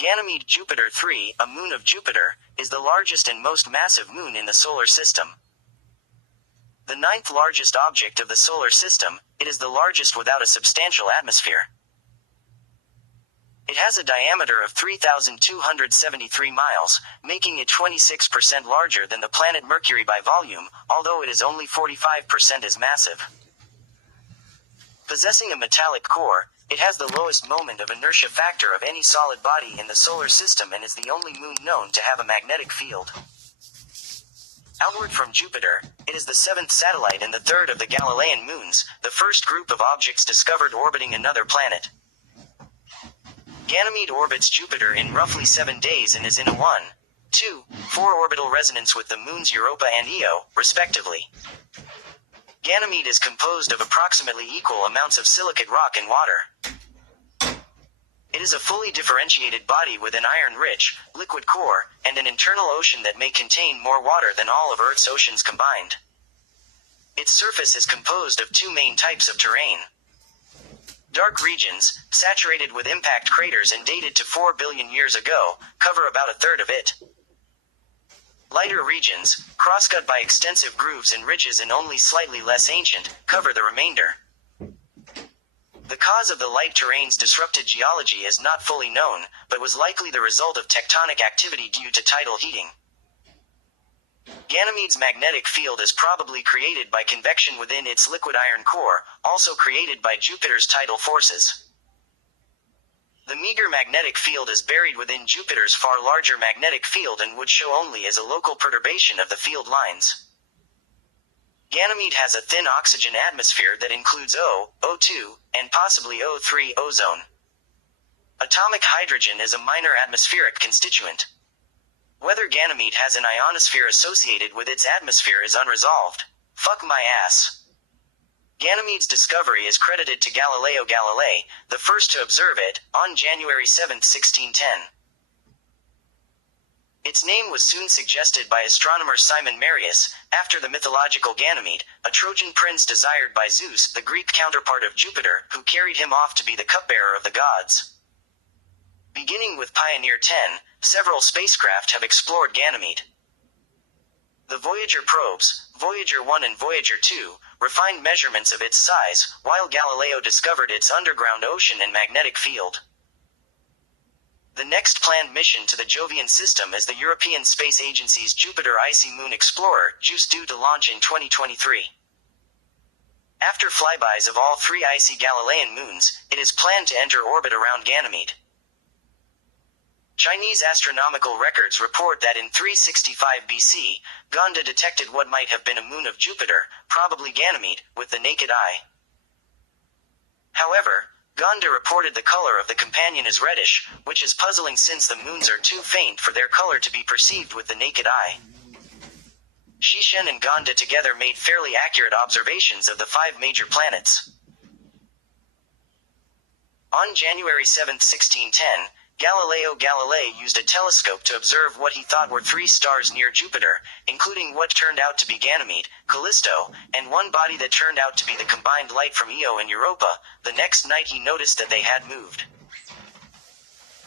Ganymede Jupiter 3, a moon of Jupiter, is the largest and most massive moon in the solar system. The ninth largest object of the solar system, it is the largest without a substantial atmosphere. It has a diameter of 3,273 miles, making it 26% larger than the planet Mercury by volume, although it is only 45% as massive. Possessing a metallic core, it has the lowest moment of inertia factor of any solid body in the solar system and is the only moon known to have a magnetic field. Outward from Jupiter, it is the seventh satellite and the third of the Galilean moons, the first group of objects discovered orbiting another planet. Ganymede orbits Jupiter in roughly 7 days and is in a 1, 2, 4 orbital resonance with the moons Europa and Io, respectively. Ganymede is composed of approximately equal amounts of silicate rock and water. It is a fully differentiated body with an iron-rich, liquid core, and an internal ocean that may contain more water than all of Earth's oceans combined. Its surface is composed of two main types of terrain. Dark regions, saturated with impact craters and dated to 4 billion years ago, cover about a third of it. Lighter regions, crosscut by extensive grooves and ridges and only slightly less ancient, cover the remainder. The cause of the light terrain's disrupted geology is not fully known, but was likely the result of tectonic activity due to tidal heating. Ganymede's magnetic field is probably created by convection within its liquid iron core, also created by Jupiter's tidal forces. The meager magnetic field is buried within Jupiter's far larger magnetic field and would show only as a local perturbation of the field lines. Ganymede has a thin oxygen atmosphere that includes O, O2, and possibly O3 ozone. Atomic hydrogen is a minor atmospheric constituent. Whether Ganymede has an ionosphere associated with its atmosphere is unresolved. Fuck my ass. Ganymede's discovery is credited to Galileo Galilei, the first to observe it, on January 7, 1610. Its name was soon suggested by astronomer Simon Marius, after the mythological Ganymede, a Trojan prince desired by Zeus, the Greek counterpart of Jupiter, who carried him off to be the cupbearer of the gods. Beginning with Pioneer 10, several spacecraft have explored Ganymede. The Voyager probes, Voyager 1 and Voyager 2, refined measurements of its size, while Galileo discovered its underground ocean and magnetic field. The next planned mission to the Jovian system is the European Space Agency's Jupiter Icy Moon Explorer, JUICE, due to launch in 2023. After flybys of all three icy Galilean moons, it is planned to enter orbit around Ganymede. Chinese astronomical records report that in 365 BC, Ganda detected what might have been a moon of Jupiter, probably Ganymede, with the naked eye. However, Ganda reported the color of the companion as reddish, which is puzzling since the moons are too faint for their color to be perceived with the naked eye. Shishen and Ganda together made fairly accurate observations of the 5 major planets. On January 7, 1610, Galileo Galilei used a telescope to observe what he thought were 3 stars near Jupiter, including what turned out to be Ganymede, Callisto, and one body that turned out to be the combined light from Io and Europa. The next night he noticed that they had moved.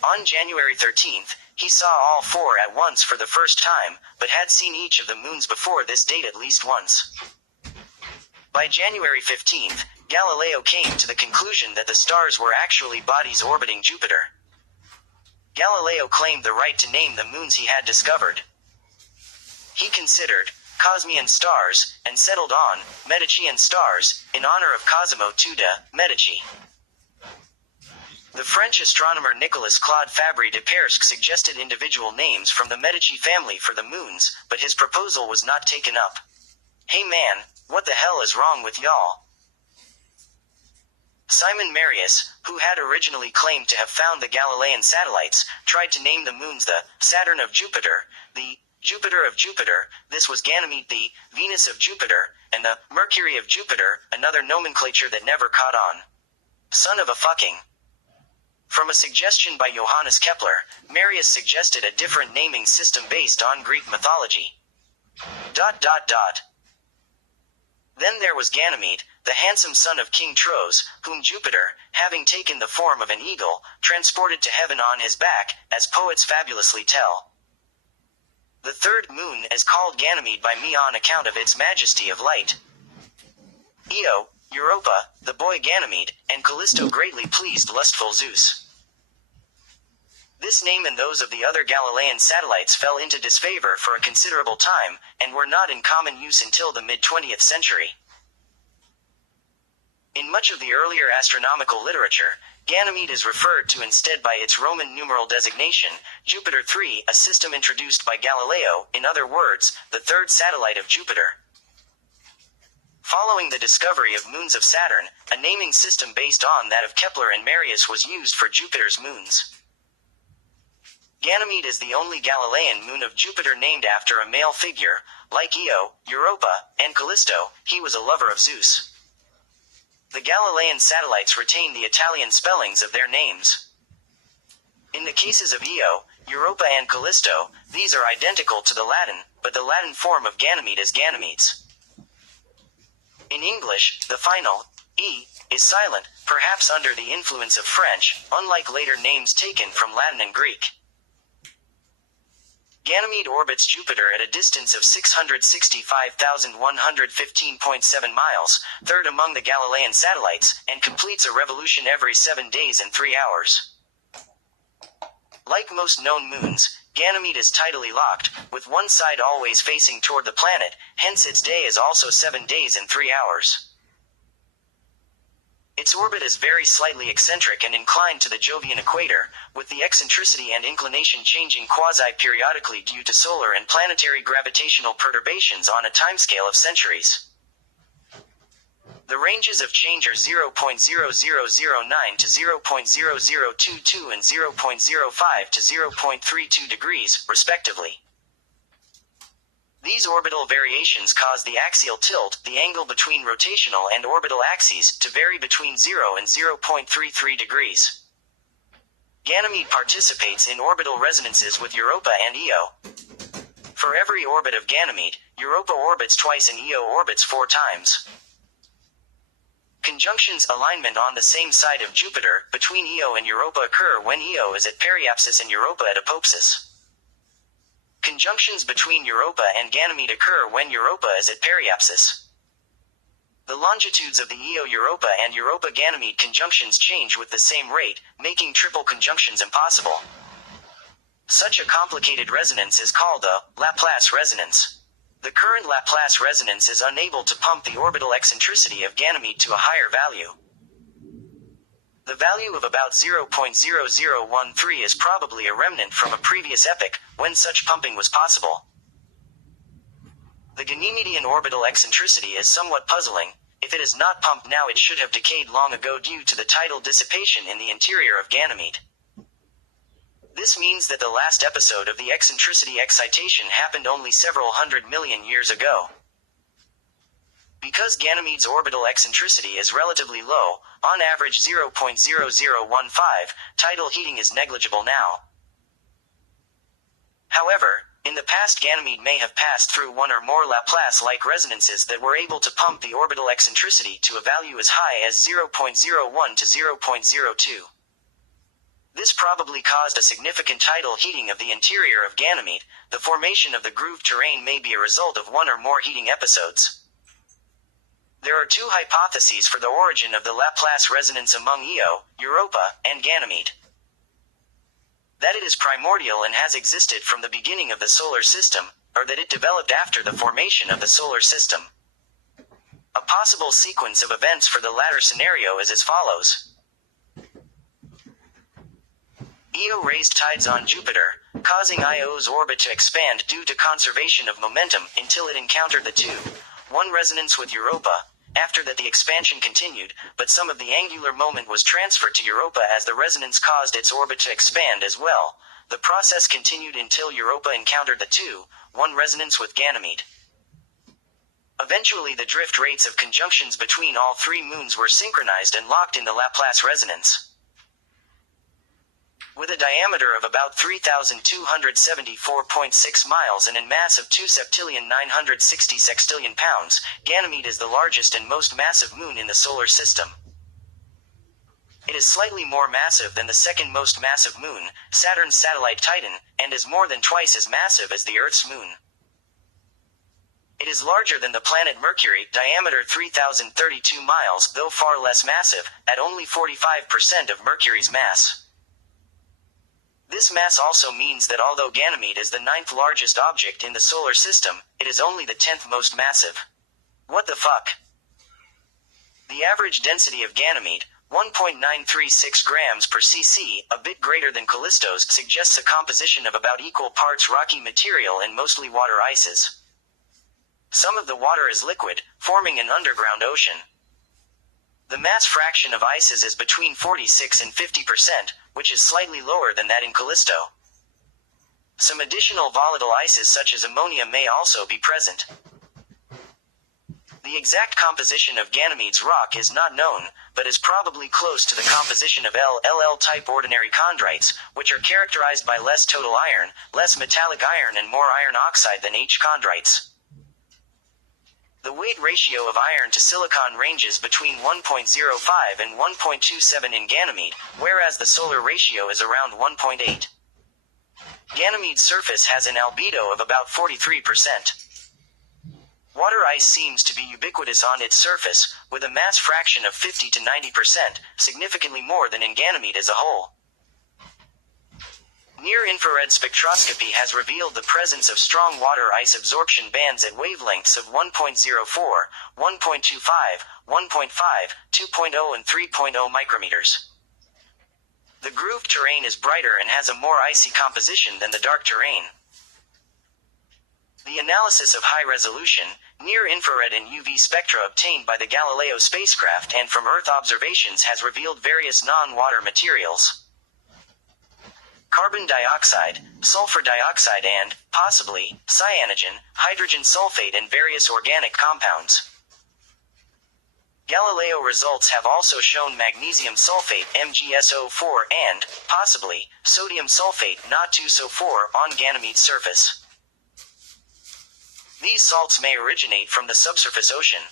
On January 13th, he saw all 4 at once for the first time, but had seen each of the moons before this date at least once. By January 15th, Galileo came to the conclusion that the stars were actually bodies orbiting Jupiter. Galileo claimed the right to name the moons he had discovered. He considered Cosmian stars, and settled on Medicean stars, in honor of Cosimo II de' Medici. The French astronomer Nicolas Claude Fabry de Persque suggested individual names from the Medici family for the moons, but his proposal was not taken up. Hey man, what the hell is wrong with y'all? Simon Marius, who had originally claimed to have found the Galilean satellites, tried to name the moons the Saturn of Jupiter, the Jupiter of Jupiter, this was Ganymede, the Venus of Jupiter, and the Mercury of Jupiter, another nomenclature that never caught on. Son of a fucking. From a suggestion by Johannes Kepler, Marius suggested a different naming system based on Greek mythology. Then there was Ganymede, the handsome son of King Tros, whom Jupiter, having taken the form of an eagle, transported to heaven on his back, as poets fabulously tell. The third moon is called Ganymede by me on account of its majesty of light. Io, Europa, the boy Ganymede, and Callisto greatly pleased lustful Zeus. This name and those of the other Galilean satellites fell into disfavor for a considerable time, and were not in common use until the mid-20th century. In much of the earlier astronomical literature, Ganymede is referred to instead by its Roman numeral designation, Jupiter 3, a system introduced by Galileo, in other words, the third satellite of Jupiter. Following the discovery of moons of Saturn, a naming system based on that of Kepler and Marius was used for Jupiter's moons. Ganymede is the only Galilean moon of Jupiter named after a male figure. Like Io, Europa, and Callisto, he was a lover of Zeus. The Galilean satellites retain the Italian spellings of their names. In the cases of Io, Europa and Callisto, these are identical to the Latin, but the Latin form of Ganymede is Ganymedes. In English, the final E is silent, perhaps under the influence of French, unlike later names taken from Latin and Greek. Ganymede orbits Jupiter at a distance of 665,115.7 miles, third among the Galilean satellites, and completes a revolution every 7 days and 3 hours. Like most known moons, Ganymede is tidally locked, with one side always facing toward the planet, hence its day is also 7 days and 3 hours. Its orbit is very slightly eccentric and inclined to the Jovian equator, with the eccentricity and inclination changing quasi-periodically due to solar and planetary gravitational perturbations on a timescale of centuries. The ranges of change are 0.0009 to 0.0022 and 0.05 to 0.32 degrees, respectively. These orbital variations cause the axial tilt, the angle between rotational and orbital axes, to vary between 0 and 0.33 degrees. Ganymede participates in orbital resonances with Europa and Io. For every orbit of Ganymede, Europa orbits twice and Io orbits 4 times. Conjunctions alignment on the same side of Jupiter, between Io and Europa occur when Io is at periapsis and Europa at apopsis. Conjunctions between Europa and Ganymede occur when Europa is at periapsis. The longitudes of the Io-Europa and Europa-Ganymede conjunctions change with the same rate, making triple conjunctions impossible. Such a complicated resonance is called a Laplace resonance. The current Laplace resonance is unable to pump the orbital eccentricity of Ganymede to a higher value. The value of about 0.0013 is probably a remnant from a previous epoch, when such pumping was possible. The Ganymedean orbital eccentricity is somewhat puzzling. If it is not pumped now, it should have decayed long ago due to the tidal dissipation in the interior of Ganymede. This means that the last episode of the eccentricity excitation happened only several 100 million years ago. Because Ganymede's orbital eccentricity is relatively low, on average 0.0015, tidal heating is negligible now. However, in the past Ganymede may have passed through one or more Laplace-like resonances that were able to pump the orbital eccentricity to a value as high as 0.01 to 0.02. This probably caused a significant tidal heating of the interior of Ganymede. The formation of the groove terrain may be a result of one or more heating episodes. There are 2 hypotheses for the origin of the Laplace resonance among Io, Europa, and Ganymede. That it is primordial and has existed from the beginning of the solar system, or that it developed after the formation of the solar system. A possible sequence of events for the latter scenario is as follows. Io raised tides on Jupiter, causing Io's orbit to expand due to conservation of momentum until it encountered the 2.1 resonance with Europa. After that the expansion continued, but some of the angular moment was transferred to Europa as the resonance caused its orbit to expand as well. The process continued until Europa encountered the 2.1 resonance with Ganymede. Eventually the drift rates of conjunctions between all 3 moons were synchronized and locked in the Laplace resonance. With With a diameter of about 3,274.6 miles and a mass of 2,960 sextillion pounds, Ganymede is the largest and most massive moon in the solar system. It is slightly more massive than the second most massive moon, Saturn's satellite Titan, and is more than twice as massive as the Earth's moon. It is larger than the planet Mercury, diameter 3,032 miles, though far less massive, at only 45% of Mercury's mass. This mass also means that although Ganymede is the 9th largest object in the solar system, it is only the 10th most massive. What the fuck? The average density of Ganymede, 1.936 grams per cc, a bit greater than Callisto's, suggests a composition of about equal parts rocky material and mostly water ices. Some of the water is liquid, forming an underground ocean. The mass fraction of ices is between 46 and 50%, which is slightly lower than that in Callisto. Some additional volatile ices such as ammonia may also be present. The exact composition of Ganymede's rock is not known, but is probably close to the composition of LL-type ordinary chondrites, which are characterized by less total iron, less metallic iron and more iron oxide than H chondrites. The weight ratio of iron to silicon ranges between 1.05 and 1.27 in Ganymede, whereas the solar ratio is around 1.8. Ganymede's surface has an albedo of about 43%. Water ice seems to be ubiquitous on its surface, with a mass fraction of 50 to 90%, significantly more than in Ganymede as a whole. Near-infrared spectroscopy has revealed the presence of strong water ice absorption bands at wavelengths of 1.04, 1.25, 1.5, 2.0 and 3.0 micrometers. The grooved terrain is brighter and has a more icy composition than the dark terrain. The analysis of high-resolution, near-infrared and UV spectra obtained by the Galileo spacecraft and from Earth observations has revealed various non-water materials. Carbon dioxide, sulfur dioxide and, possibly, cyanogen, hydrogen sulfate and various organic compounds. Galileo results have also shown magnesium sulfate MgSO4 and, possibly, sodium sulfate Na2SO4 on Ganymede's surface. These salts may originate from the subsurface ocean.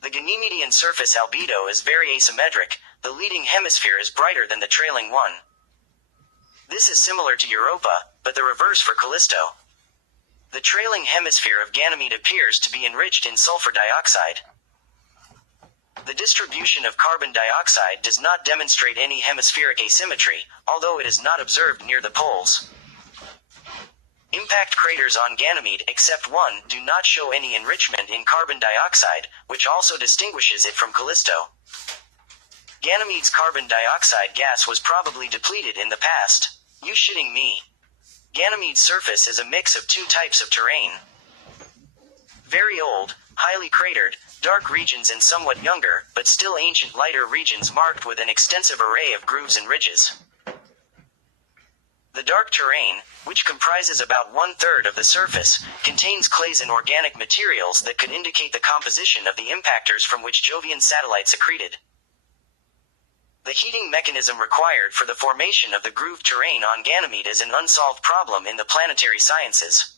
The Ganymedean surface albedo is very asymmetric. The leading hemisphere is brighter than the trailing one. This is similar to Europa, but the reverse for Callisto. The trailing hemisphere of Ganymede appears to be enriched in sulfur dioxide. The distribution of carbon dioxide does not demonstrate any hemispheric asymmetry, although it is not observed near the poles. Impact craters on Ganymede, except one, do not show any enrichment in carbon dioxide, which also distinguishes it from Callisto. Ganymede's carbon dioxide gas was probably depleted in the past. You shitting me? Ganymede's surface is a mix of two types of terrain. Very old, highly cratered, dark regions and somewhat younger, but still ancient lighter regions marked with an extensive array of grooves and ridges. The dark terrain, which comprises about 1/3 of the surface, contains clays and organic materials that could indicate the composition of the impactors from which Jovian satellites accreted. The heating mechanism required for the formation of the grooved terrain on Ganymede is an unsolved problem in the planetary sciences.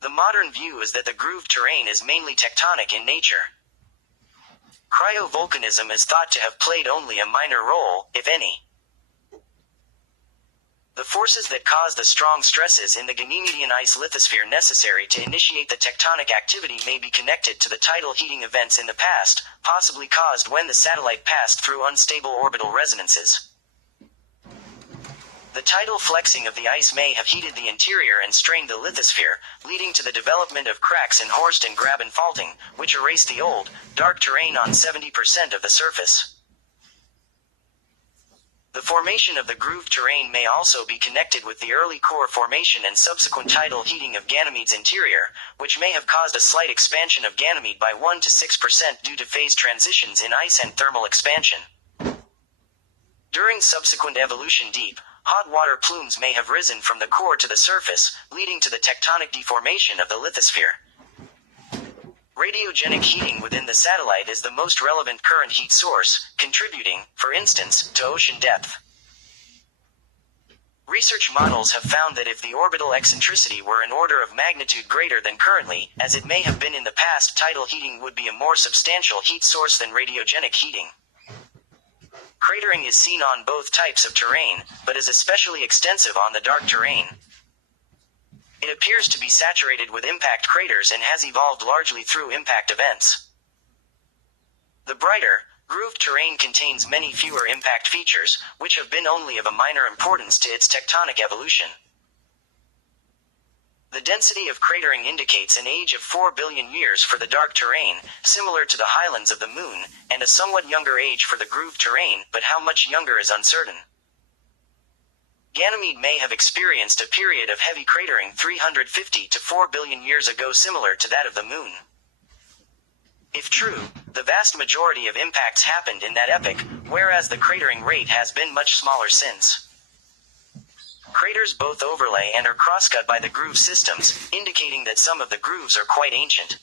The modern view is that the grooved terrain is mainly tectonic in nature. Cryovolcanism is thought to have played only a minor role, if any. The forces that cause the strong stresses in the Ganymedean ice lithosphere necessary to initiate the tectonic activity may be connected to the tidal heating events in the past, possibly caused when the satellite passed through unstable orbital resonances. The tidal flexing of the ice may have heated the interior and strained the lithosphere, leading to the development of cracks in Horst and Graben faulting, which erased the old, dark terrain on 70% of the surface. The formation of the grooved terrain may also be connected with the early core formation and subsequent tidal heating of Ganymede's interior, which may have caused a slight expansion of Ganymede by 1 to 6% due to phase transitions in ice and thermal expansion. During subsequent evolution deep, hot water plumes may have risen from the core to the surface, leading to the tectonic deformation of the lithosphere. Radiogenic heating within the satellite is the most relevant current heat source, contributing, for instance, to ocean depth. Research models have found that if the orbital eccentricity were an order of magnitude greater than currently, as it may have been in the past, tidal heating would be a more substantial heat source than radiogenic heating. Cratering is seen on both types of terrain, but is especially extensive on the dark terrain. It appears to be saturated with impact craters and has evolved largely through impact events. The brighter, grooved terrain contains many fewer impact features, which have been only of a minor importance to its tectonic evolution. The density of cratering indicates an age of 4 billion years for the dark terrain, similar to the highlands of the Moon, and a somewhat younger age for the grooved terrain, but how much younger is uncertain. Ganymede may have experienced a period of heavy cratering 350 to 4 billion years ago, similar to that of the Moon. If true, the vast majority of impacts happened in that epoch, whereas the cratering rate has been much smaller since. Craters both overlay and are crosscut by the groove systems, indicating that some of the grooves are quite ancient.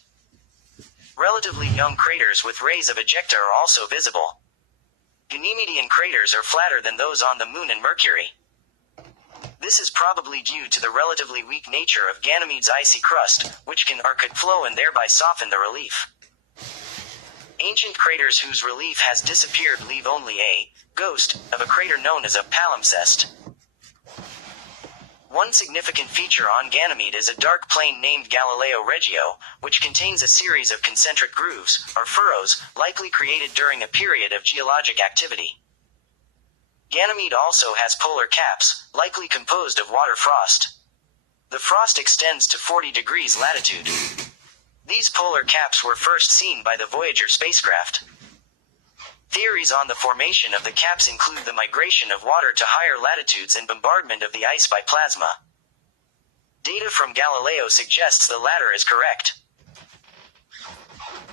Relatively young craters with rays of ejecta are also visible. Ganymedean craters are flatter than those on the Moon and Mercury. This is probably due to the relatively weak nature of Ganymede's icy crust, which can or could flow and thereby soften the relief. Ancient craters whose relief has disappeared leave only a ghost of a crater known as a palimpsest. One significant feature on Ganymede is a dark plain named Galileo Regio, which contains a series of concentric grooves, or furrows, likely created during a period of geologic activity. Ganymede also has polar caps, likely composed of water frost. The frost extends to 40 degrees latitude. These polar caps were first seen by the Voyager spacecraft. Theories on the formation of the caps include the migration of water to higher latitudes and bombardment of the ice by plasma. Data from Galileo suggests the latter is correct.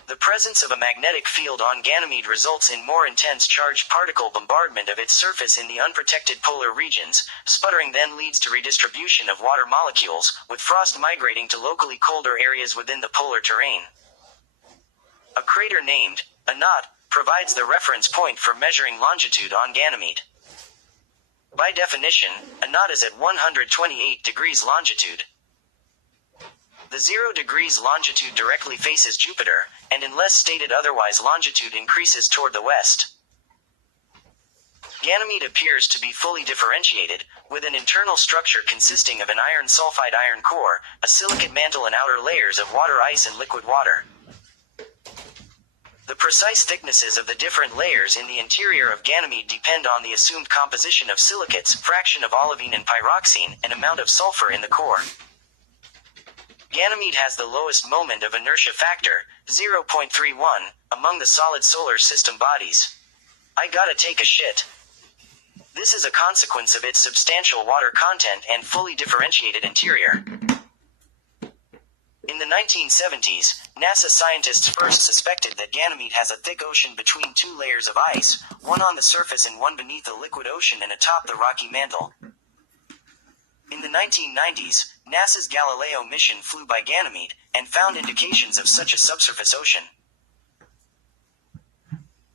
The presence of a magnetic field on Ganymede results in more intense charged particle bombardment of its surface in the unprotected polar regions. Sputtering then leads to redistribution of water molecules, with frost migrating to locally colder areas within the polar terrain. A crater named Anat provides the reference point for measuring longitude on Ganymede. By definition, Anat is at 128 degrees longitude. The 0 degrees longitude directly faces Jupiter, and unless stated otherwise, longitude increases toward the west. Ganymede appears to be fully differentiated, with an internal structure consisting of an iron sulfide iron core, a silicate mantle and outer layers of water ice and liquid water. The precise thicknesses of the different layers in the interior of Ganymede depend on the assumed composition of silicates, fraction of olivine and pyroxene, and amount of sulfur in the core. Ganymede has the lowest moment of inertia factor, 0.31, among the solid solar system bodies. I gotta take a shit. This is a consequence of its substantial water content and fully differentiated interior. In the 1970s, NASA scientists first suspected that Ganymede has a thick ocean between two layers of ice, one on the surface and one beneath the liquid ocean and atop the rocky mantle. In the 1990s, NASA's Galileo mission flew by Ganymede, and found indications of such a subsurface ocean.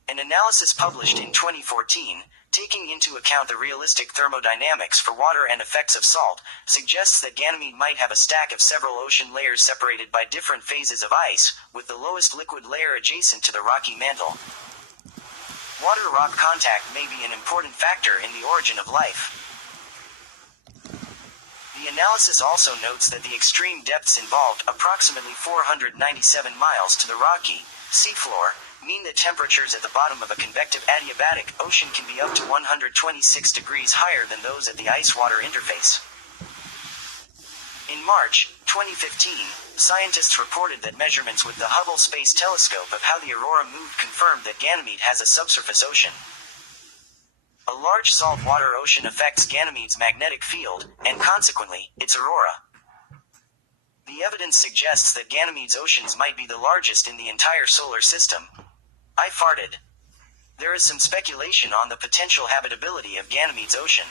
An analysis published in 2014, taking into account the realistic thermodynamics for water and effects of salt, suggests that Ganymede might have a stack of several ocean layers separated by different phases of ice, with the lowest liquid layer adjacent to the rocky mantle. Water-rock contact may be an important factor in the origin of life. The analysis also notes that the extreme depths involved, approximately 497 miles to the rocky seafloor, mean that temperatures at the bottom of a convective adiabatic ocean can be up to 126 degrees higher than those at the ice-water interface. In March 2015, scientists reported that measurements with the Hubble Space Telescope of how the aurora moved confirmed that Ganymede has a subsurface ocean. A large saltwater ocean affects Ganymede's magnetic field, and consequently, its aurora. The evidence suggests that Ganymede's oceans might be the largest in the entire solar system. I farted. There is some speculation on the potential habitability of Ganymede's ocean.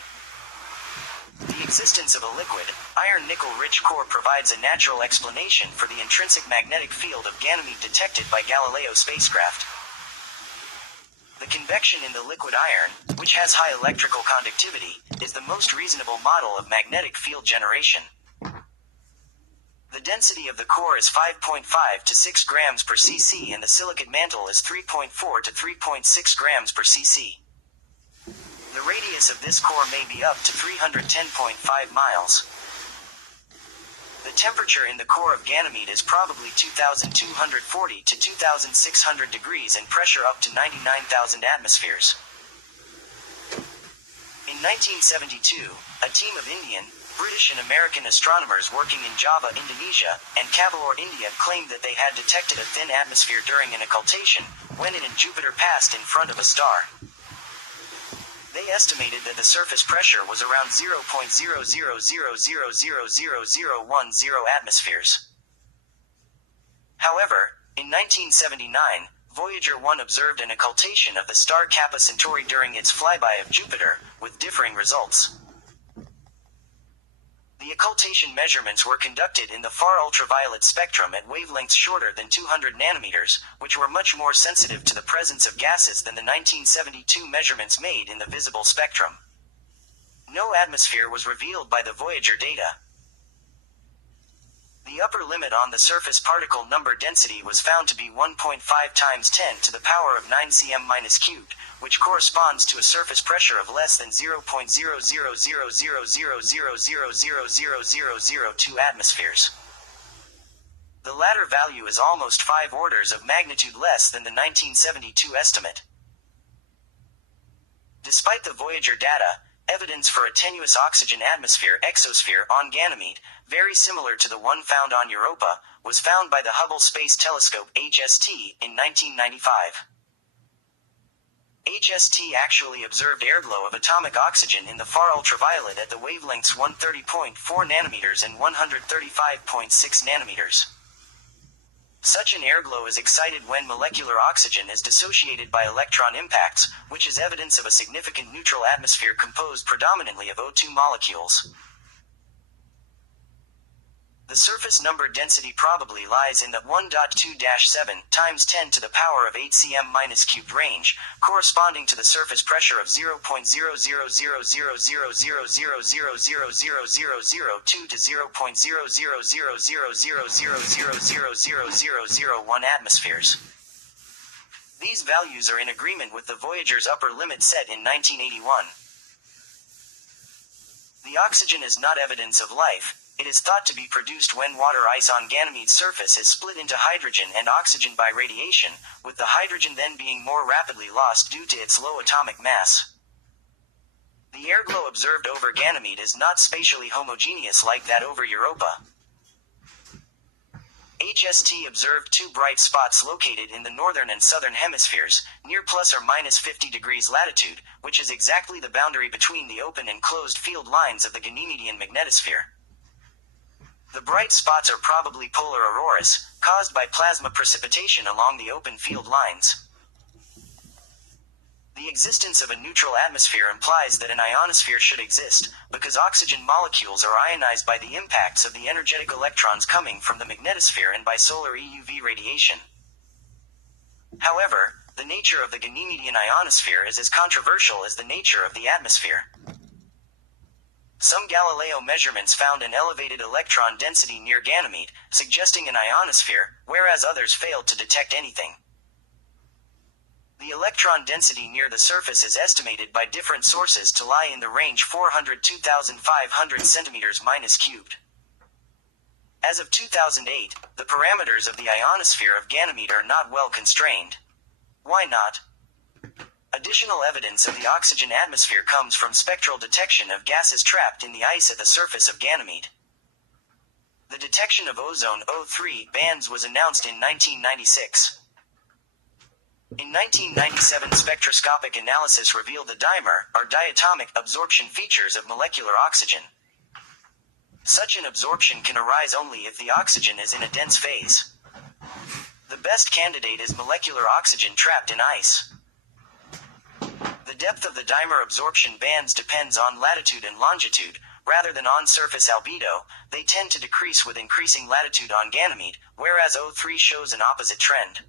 The existence of a liquid, iron-nickel-rich core provides a natural explanation for the intrinsic magnetic field of Ganymede detected by Galileo spacecraft. The convection in the liquid iron, which has high electrical conductivity, is the most reasonable model of magnetic field generation. The density of the core is 5.5 to 6 grams per cc and the silicate mantle is 3.4 to 3.6 grams per cc. The radius of this core may be up to 310.5 miles. The temperature in the core of Ganymede is probably 2,240 to 2,600 degrees and pressure up to 99,000 atmospheres. In 1972, a team of Indian, British and American astronomers working in Java, Indonesia, and Cavalore, India claimed that they had detected a thin atmosphere during an occultation, when it and Jupiter passed in front of a star. They estimated that the surface pressure was around 0.00000010 atmospheres. However, in 1979, Voyager 1 observed an occultation of the star Kappa Centauri during its flyby of Jupiter, with differing results. The occultation measurements were conducted in the far ultraviolet spectrum at wavelengths shorter than 200 nanometers, which were much more sensitive to the presence of gases than the 1972 measurements made in the visible spectrum. No atmosphere was revealed by the Voyager data. The upper limit on the surface particle number density was found to be 1.5 times 10 to the power of 9 cm-cubed, which corresponds to a surface pressure of less than 0.000000000002 atmospheres. The latter value is almost 5 orders of magnitude less than the 1972 estimate. Despite the Voyager data, evidence for a tenuous oxygen atmosphere exosphere on Ganymede, very similar to the one found on Europa, was found by the Hubble Space Telescope HST in 1995. HST actually observed airglow of atomic oxygen in the far ultraviolet at the wavelengths 130.4 nanometers and 135.6 nanometers. Such an airglow is excited when molecular oxygen is dissociated by electron impacts, which is evidence of a significant neutral atmosphere composed predominantly of O2 molecules. The surface number density probably lies in the 1.2-7 times 10 to the power of 8 cm-cubed range, corresponding to the surface pressure of 0.000000000002 to 0.000000000001 atmospheres. These values are in agreement with the Voyager's upper limit set in 1981. The oxygen is not evidence of life. It is thought to be produced when water ice on Ganymede's surface is split into hydrogen and oxygen by radiation, with the hydrogen then being more rapidly lost due to its low atomic mass. The airglow observed over Ganymede is not spatially homogeneous like that over Europa. HST observed 2 bright spots located in the northern and southern hemispheres, near plus or minus 50 degrees latitude, which is exactly the boundary between the open and closed field lines of the Ganymedian magnetosphere. The bright spots are probably polar auroras, caused by plasma precipitation along the open field lines. The existence of a neutral atmosphere implies that an ionosphere should exist, because oxygen molecules are ionized by the impacts of the energetic electrons coming from the magnetosphere and by solar EUV radiation. However, the nature of the Ganymedian ionosphere is as controversial as the nature of the atmosphere. Some Galileo measurements found an elevated electron density near Ganymede, suggesting an ionosphere, whereas others failed to detect anything. The electron density near the surface is estimated by different sources to lie in the range 402,500 cm-cubed. As of 2008, the parameters of the ionosphere of Ganymede are not well constrained. Why not? Additional evidence of the oxygen atmosphere comes from spectral detection of gases trapped in the ice at the surface of Ganymede. The detection of ozone O3 bands was announced in 1996. In 1997, spectroscopic analysis revealed the dimer, or diatomic, absorption features of molecular oxygen. Such an absorption can arise only if the oxygen is in a dense phase. The best candidate is molecular oxygen trapped in ice. The depth of the dimer absorption bands depends on latitude and longitude, rather than on-surface albedo, they tend to decrease with increasing latitude on Ganymede, whereas O3 shows an opposite trend.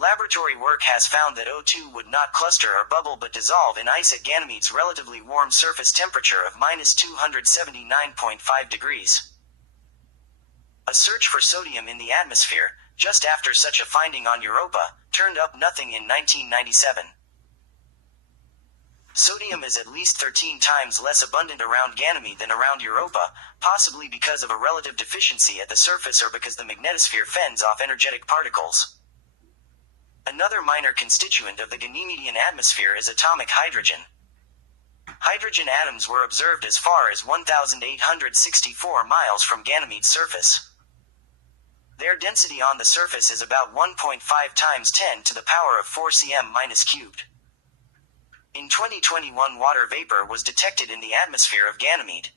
Laboratory work has found that O2 would not cluster or bubble but dissolve in ice at Ganymede's relatively warm surface temperature of -279.5 degrees. A search for sodium in the atmosphere, just after such a finding on Europa, turned up nothing in 1997. Sodium is at least 13 times less abundant around Ganymede than around Europa, possibly because of a relative deficiency at the surface or because the magnetosphere fends off energetic particles. Another minor constituent of the Ganymedean atmosphere is atomic hydrogen. Hydrogen atoms were observed as far as 1,864 miles from Ganymede's surface. Their density on the surface is about 1.5 times 10 to the power of 4 cm-cubed. In 2021, water vapor was detected in the atmosphere of Ganymede.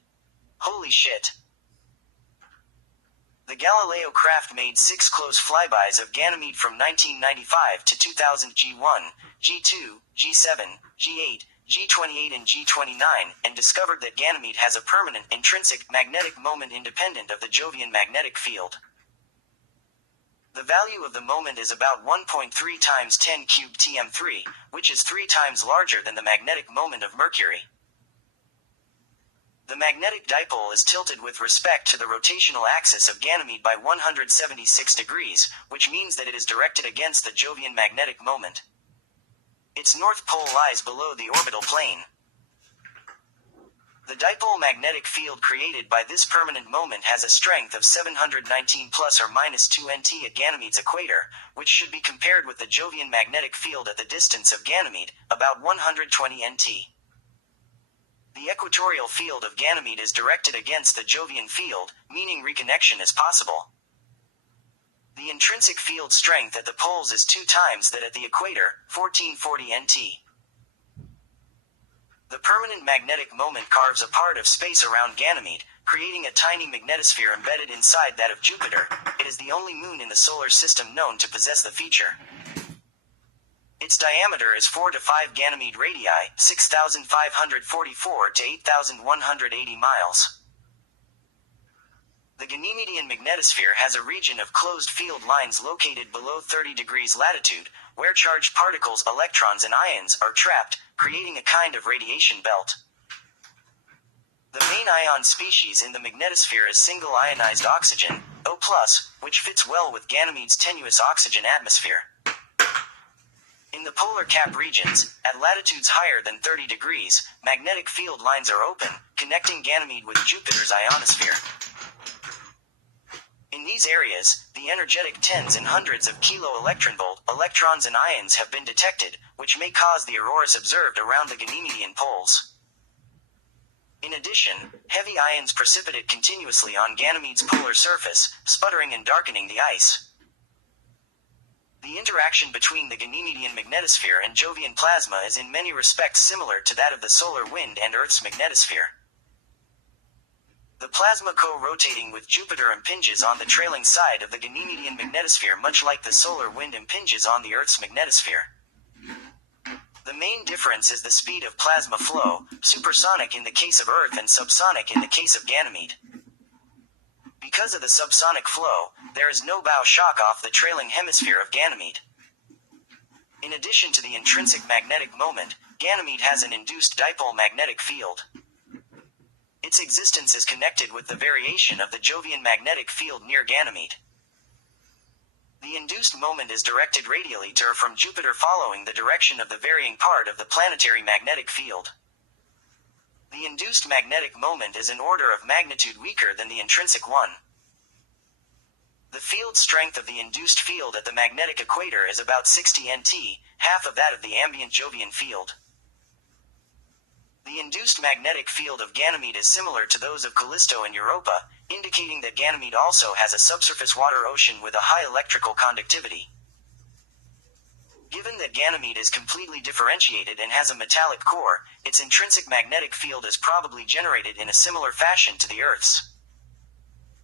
Holy shit. The Galileo craft made 6 close flybys of Ganymede from 1995 to 2000 G1, G2, G7, G8, G28 and G29, and discovered that Ganymede has a permanent intrinsic magnetic moment independent of the Jovian magnetic field. The value of the moment is about 1.3 times 10 cubed Tm3, which is 3 times larger than the magnetic moment of Mercury. The magnetic dipole is tilted with respect to the rotational axis of Ganymede by 176 degrees, which means that it is directed against the Jovian magnetic moment. Its north pole lies below the orbital plane. The dipole magnetic field created by this permanent moment has a strength of 719 plus or minus 2 nt at Ganymede's equator, which should be compared with the Jovian magnetic field at the distance of Ganymede, about 120 nt. The equatorial field of Ganymede is directed against the Jovian field, meaning reconnection is possible. The intrinsic field strength at the poles is 2 times that at the equator, 1440 nt. The permanent magnetic moment carves a part of space around Ganymede, creating a tiny magnetosphere embedded inside that of Jupiter. It is the only moon in the solar system known to possess the feature. Its diameter is 4 to 5 Ganymede radii, 6,544 to 8,180 miles. The Ganymedean magnetosphere has a region of closed field lines located below 30 degrees latitude, where charged particles, electrons and ions, are trapped, creating a kind of radiation belt. The main ion species in the magnetosphere is single ionized oxygen, O+, which fits well with Ganymede's tenuous oxygen atmosphere. In the polar cap regions, at latitudes higher than 30 degrees, magnetic field lines are open, connecting Ganymede with Jupiter's ionosphere. In these areas, the energetic tens and hundreds of kilo-electronvolt electrons and ions have been detected, which may cause the auroras observed around the Ganymedian poles. In addition, heavy ions precipitate continuously on Ganymede's polar surface, sputtering and darkening the ice. The interaction between the Ganymedian magnetosphere and Jovian plasma is in many respects similar to that of the solar wind and Earth's magnetosphere. The plasma co-rotating with Jupiter impinges on the trailing side of the Ganymedian magnetosphere much like the solar wind impinges on the Earth's magnetosphere. The main difference is the speed of plasma flow, supersonic in the case of Earth and subsonic in the case of Ganymede. Because of the subsonic flow, there is no bow shock off the trailing hemisphere of Ganymede. In addition to the intrinsic magnetic moment, Ganymede has an induced dipole magnetic field. Its existence is connected with the variation of the Jovian magnetic field near Ganymede. The induced moment is directed radially to or from Jupiter following the direction of the varying part of the planetary magnetic field. The induced magnetic moment is an order of magnitude weaker than the intrinsic one. The field strength of the induced field at the magnetic equator is about 60 nt, half of that of the ambient Jovian field. The induced magnetic field of Ganymede is similar to those of Callisto and Europa, indicating that Ganymede also has a subsurface water ocean with a high electrical conductivity. Given that Ganymede is completely differentiated and has a metallic core, its intrinsic magnetic field is probably generated in a similar fashion to the Earth's,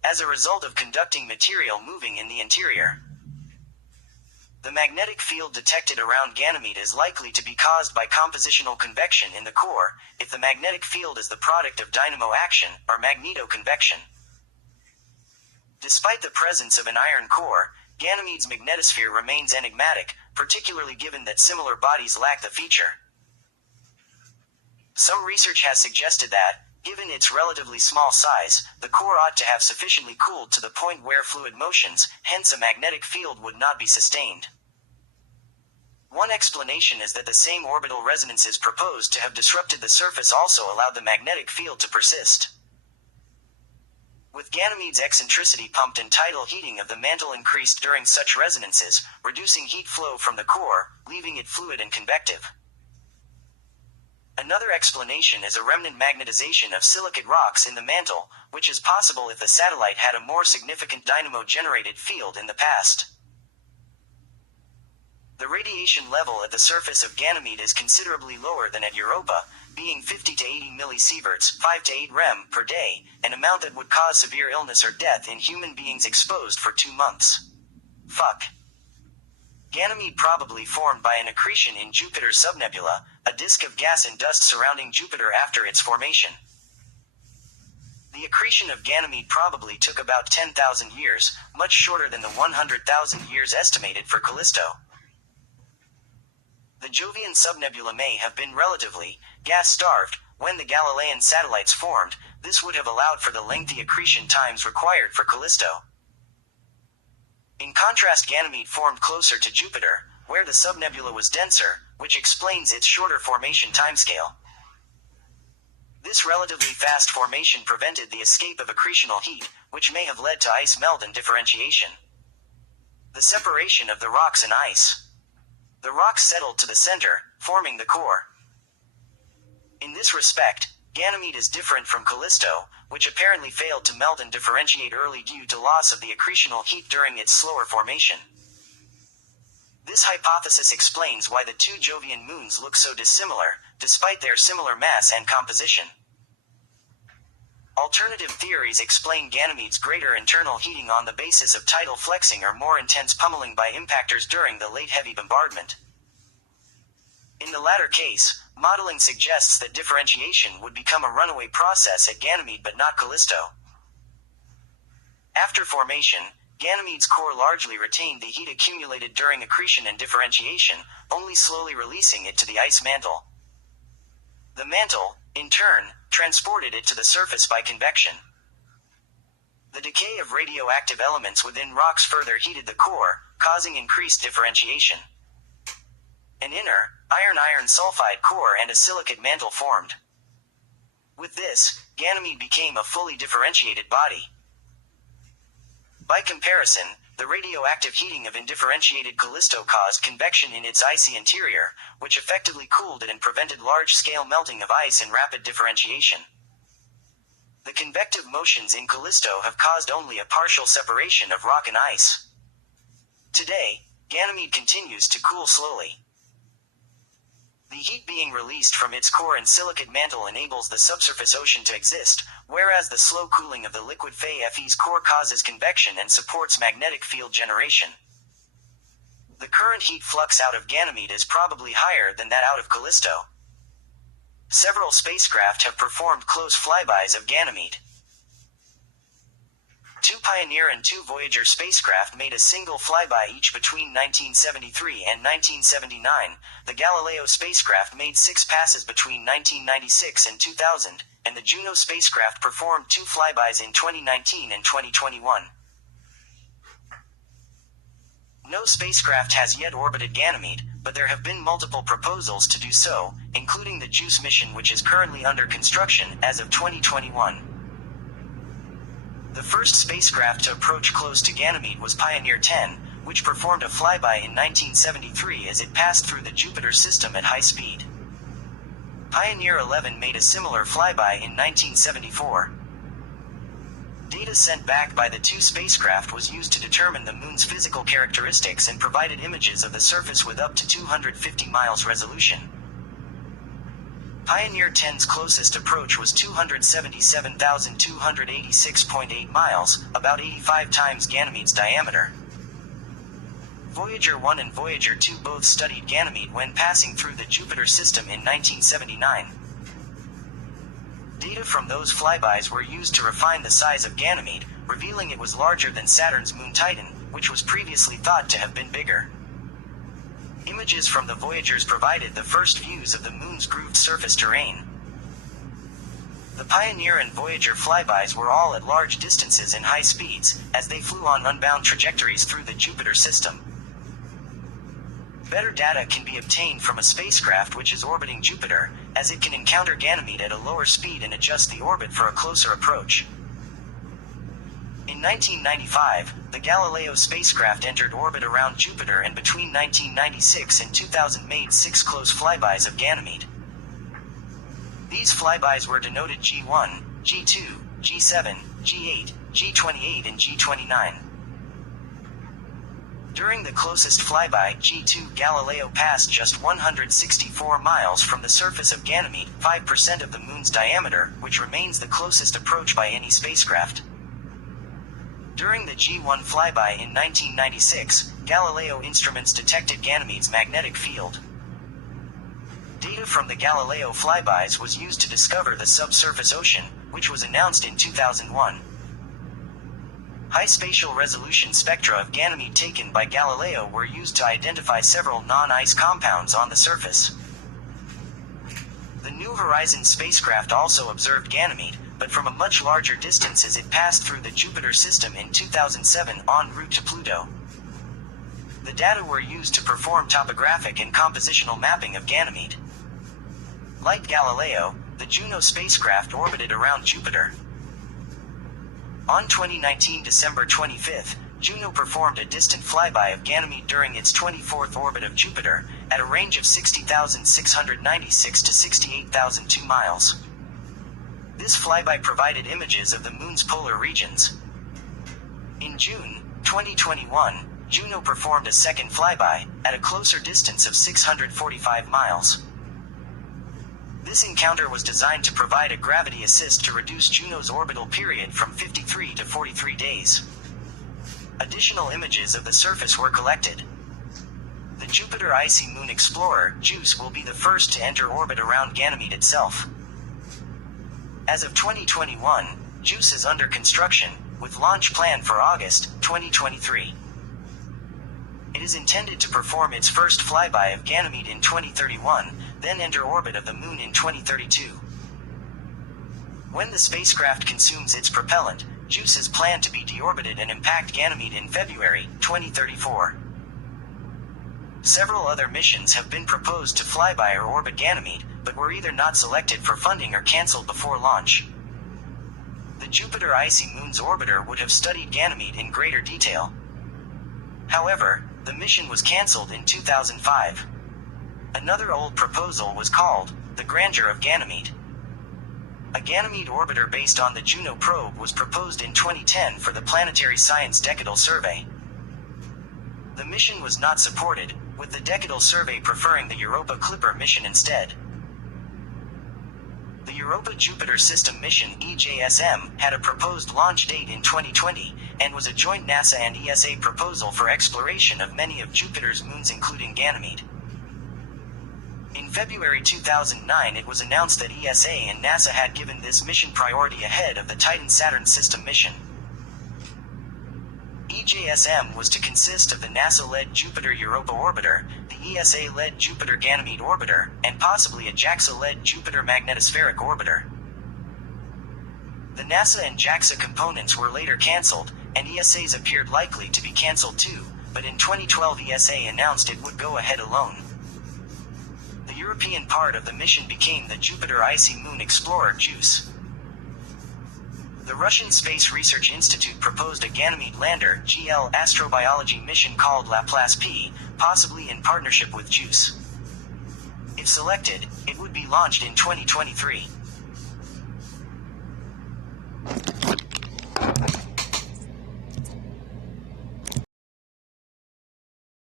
as a result of conducting material moving in the interior. The magnetic field detected around Ganymede is likely to be caused by compositional convection in the core, if the magnetic field is the product of dynamo action, or magnetoconvection. Despite the presence of an iron core, Ganymede's magnetosphere remains enigmatic, particularly given that similar bodies lack the feature. Some research has suggested that, given its relatively small size, the core ought to have sufficiently cooled to the point where fluid motions, hence a magnetic field, would not be sustained. One explanation is that the same orbital resonances proposed to have disrupted the surface also allowed the magnetic field to persist. With Ganymede's eccentricity pumped and tidal heating of the mantle increased during such resonances, reducing heat flow from the core, leaving it fluid and convective. Another explanation is a remnant magnetization of silicate rocks in the mantle, which is possible if the satellite had a more significant dynamo-generated field in the past. The radiation level at the surface of Ganymede is considerably lower than at Europa, being 50 to 80 millisieverts, 5 to 8 rem per day, an amount that would cause severe illness or death in human beings exposed for 2 months. Ganymede probably formed by an accretion in Jupiter's subnebula, a disk of gas and dust surrounding Jupiter after its formation. The accretion of Ganymede probably took about 10,000 years, much shorter than the 100,000 years estimated for Callisto. The Jovian subnebula may have been relatively gas-starved when the Galilean satellites formed. This would have allowed for the lengthy accretion times required for Callisto. In contrast, Ganymede formed closer to Jupiter, where the subnebula was denser, which explains its shorter formation timescale. This relatively fast formation prevented the escape of accretional heat, which may have led to ice melt and differentiation. The separation of the rocks and ice. The rocks settled to the center, forming the core. In this respect, Ganymede is different from Callisto, which apparently failed to melt and differentiate early due to loss of the accretional heat during its slower formation. This hypothesis explains why the two Jovian moons look so dissimilar, despite their similar mass and composition. Alternative theories explain Ganymede's greater internal heating on the basis of tidal flexing or more intense pummeling by impactors during the late heavy bombardment. In the latter case, modeling suggests that differentiation would become a runaway process at Ganymede but not Callisto. After formation, Ganymede's core largely retained the heat accumulated during accretion and differentiation, only slowly releasing it to the ice mantle. The mantle, in turn, transported it to the surface by convection. The decay of radioactive elements within rocks further heated the core, causing increased differentiation. An inner, iron-iron sulfide core and a silicate mantle formed. With this, Ganymede became a fully differentiated body. By comparison, the radioactive heating of indifferentiated Callisto caused convection in its icy interior, which effectively cooled it and prevented large-scale melting of ice and rapid differentiation. The convective motions in Callisto have caused only a partial separation of rock and ice. Today, Ganymede continues to cool slowly. The heat being released from its core and silicate mantle enables the subsurface ocean to exist, whereas the slow cooling of the liquid Fe's core causes convection and supports magnetic field generation. The current heat flux out of Ganymede is probably higher than that out of Callisto. Several spacecraft have performed close flybys of Ganymede. 2 Pioneer and 2 Voyager spacecraft made a single flyby each between 1973 and 1979. The Galileo spacecraft made 6 passes between 1996 and 2000, and the Juno spacecraft performed 2 flybys in 2019 and 2021. No spacecraft has yet orbited Ganymede, but there have been multiple proposals to do so, including the JUICE mission, which is currently under construction as of 2021. The first spacecraft to approach close to Ganymede was Pioneer 10, which performed a flyby in 1973 as it passed through the Jupiter system at high speed. Pioneer 11 made a similar flyby in 1974. Data sent back by the 2 spacecraft was used to determine the Moon's physical characteristics and provided images of the surface with up to 250 miles resolution. Pioneer 10's closest approach was 277,286.8 miles, about 85 times Ganymede's diameter. Voyager 1 and Voyager 2 both studied Ganymede when passing through the Jupiter system in 1979. Data from those flybys were used to refine the size of Ganymede, revealing it was larger than Saturn's moon Titan, which was previously thought to have been bigger. Images from the Voyagers provided the first views of the moon's grooved surface terrain. The Pioneer and Voyager flybys were all at large distances and high speeds, as they flew on unbound trajectories through the Jupiter system. Better data can be obtained from a spacecraft which is orbiting Jupiter, as it can encounter Ganymede at a lower speed and adjust the orbit for a closer approach. In 1995, the Galileo spacecraft entered orbit around Jupiter, and between 1996 and 2000 made 6 close flybys of Ganymede. These flybys were denoted G1, G2, G7, G8, G28 and G29. During the closest flyby, G2, Galileo passed just 164 miles from the surface of Ganymede, 5% of the moon's diameter, which remains the closest approach by any spacecraft. During the G1 flyby in 1996, Galileo instruments detected Ganymede's magnetic field. Data from the Galileo flybys was used to discover the subsurface ocean, which was announced in 2001. High spatial resolution spectra of Ganymede taken by Galileo were used to identify several non-ice compounds on the surface. The New Horizons spacecraft also observed Ganymede, but from a much larger distance as it passed through the Jupiter system in 2007 en route to Pluto. The data were used to perform topographic and compositional mapping of Ganymede. Like Galileo, the Juno spacecraft orbited around Jupiter. On 2019 December 25, Juno performed a distant flyby of Ganymede during its 24th orbit of Jupiter, at a range of 60,696 to 68,002 miles. This flyby provided images of the moon's polar regions. In June 2021, Juno performed a second flyby, at a closer distance of 645 miles. This encounter was designed to provide a gravity assist to reduce Juno's orbital period from 53 to 43 days. Additional images of the surface were collected. The Jupiter Icy Moon Explorer, JUICE, will be the first to enter orbit around Ganymede itself. As of 2021, JUICE is under construction, with launch planned for August 2023. It is intended to perform its first flyby of Ganymede in 2031, then enter orbit of the Moon in 2032. When the spacecraft consumes its propellant, JUICE is planned to be deorbited and impact Ganymede in February 2034. Several other missions have been proposed to fly by or orbit Ganymede, but were either not selected for funding or cancelled before launch. The Jupiter Icy Moon's orbiter would have studied Ganymede in greater detail. However, the mission was cancelled in 2005. Another old proposal was called the Grandeur of Ganymede. A Ganymede orbiter based on the Juno probe was proposed in 2010 for the Planetary Science Decadal Survey. The mission was not supported, with the Decadal Survey preferring the Europa Clipper mission instead. The Europa Jupiter System mission (EJSM) had a proposed launch date in 2020, and was a joint NASA and ESA proposal for exploration of many of Jupiter's moons including Ganymede. In February 2009 it was announced that ESA and NASA had given this mission priority ahead of the Titan-Saturn system mission. EJSM was to consist of the NASA-led Jupiter Europa Orbiter, the ESA-led Jupiter Ganymede Orbiter, and possibly a JAXA-led Jupiter Magnetospheric Orbiter. The NASA and JAXA components were later cancelled, and ESA's appeared likely to be cancelled too, but in 2012 ESA announced it would go ahead alone. The European part of the mission became the Jupiter Icy Moon Explorer JUICE. The Russian Space Research Institute proposed a Ganymede lander (GL) astrobiology mission called Laplace P, possibly in partnership with JUICE. If selected, it would be launched in 2023.